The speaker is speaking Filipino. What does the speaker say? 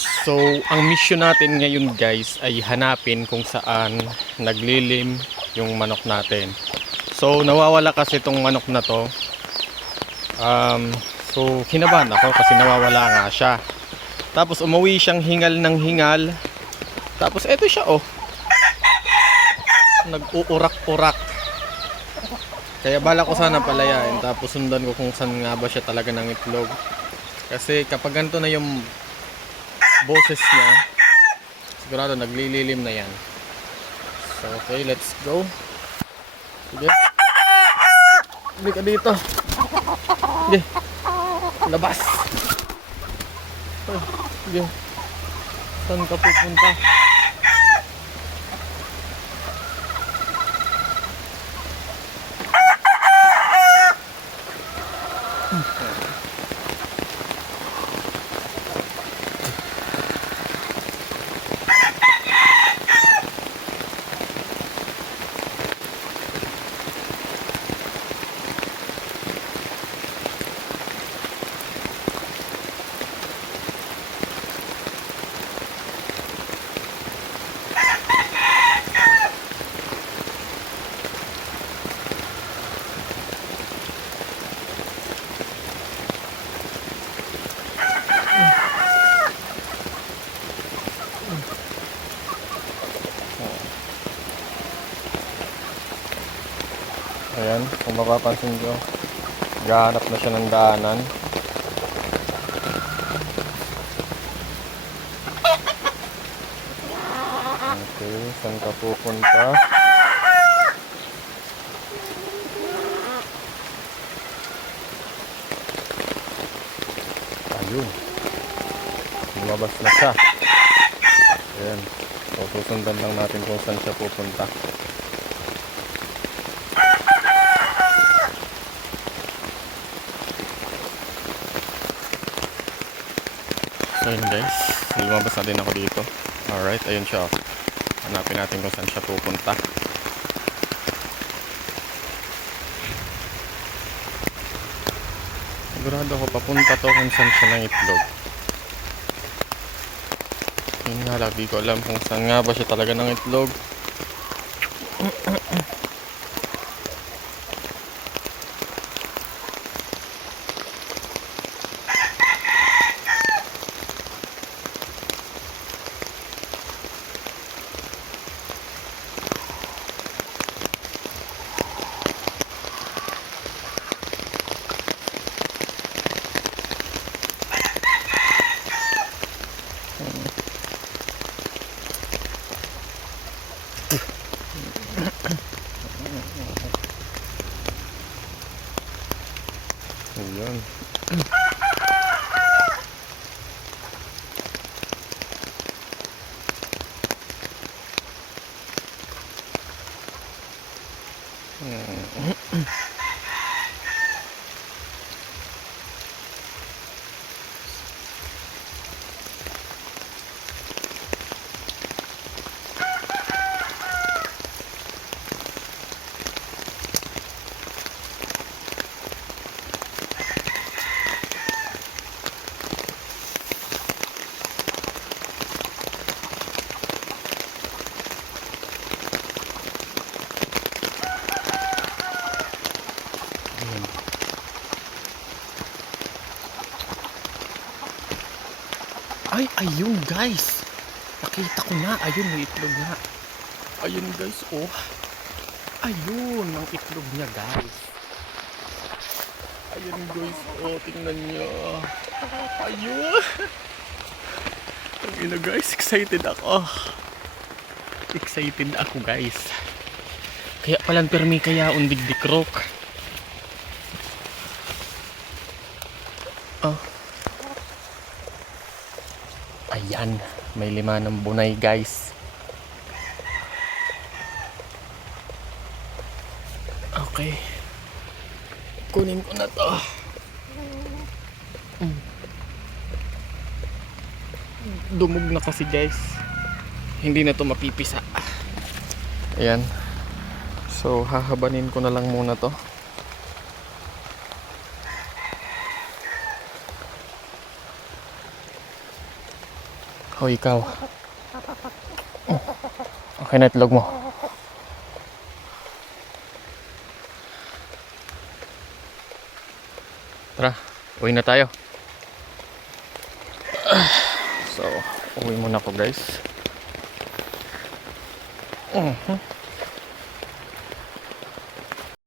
So, ang mission natin ngayon guys ay hanapin kung saan naglilim yung manok natin. So, nawawala kasi itong manok na to. So, kinabahan ako kasi nawawala nga siya. Tapos, umuwi siyang hingal ng hingal. Tapos, eto siya oh. Nag-uurak-urak. Kaya bala ko sana palayain. Tapos, sundan ko kung saan nga ba siya talaga ng itlog. Kasi kapag ganito na yung boses niya, sigurado naglililim na yan. So, okay, let's go. Sige. Hindi ka dito. Sige. Labas. Ay, sige. Saan ka pupunta? Ayan, kung mapapansin nyo, gahanap na siya ng daanan. Okay, saan ka pupunta? Ayun, lumabas na siya. Ayan, so susundan lang natin kung saan siya pupunta. Ayun guys, lumabas na din ako dito. Alright, ayun siya. Hanapin natin kung saan siya pupunta. Sigurado ako papunta to kung saan siya ng itlog. Yun nga, lagi ko alam kung saan nga ba siya talaga ng itlog. Ayun. Ay, ayun guys. Nakita ko na. Ayun, may itlog na. Ayun guys, oh. Ayun, ang itlog niya guys. Ayun guys, oh. Tingnan niyo. Ayun. Ayun guys, excited ako. Excited ako guys. Kaya palang permi kaya undig di krok. Oh. Ayan, may 5 ng bunay guys. Okay. Kunin ko na to. Dumog na kasi guys. Hindi na to mapipisa. Ayan. So, hahabanin ko na lang muna to. O ikaw. Okay na itlog mo. Tara, uwi na tayo. So, uwi muna ako guys.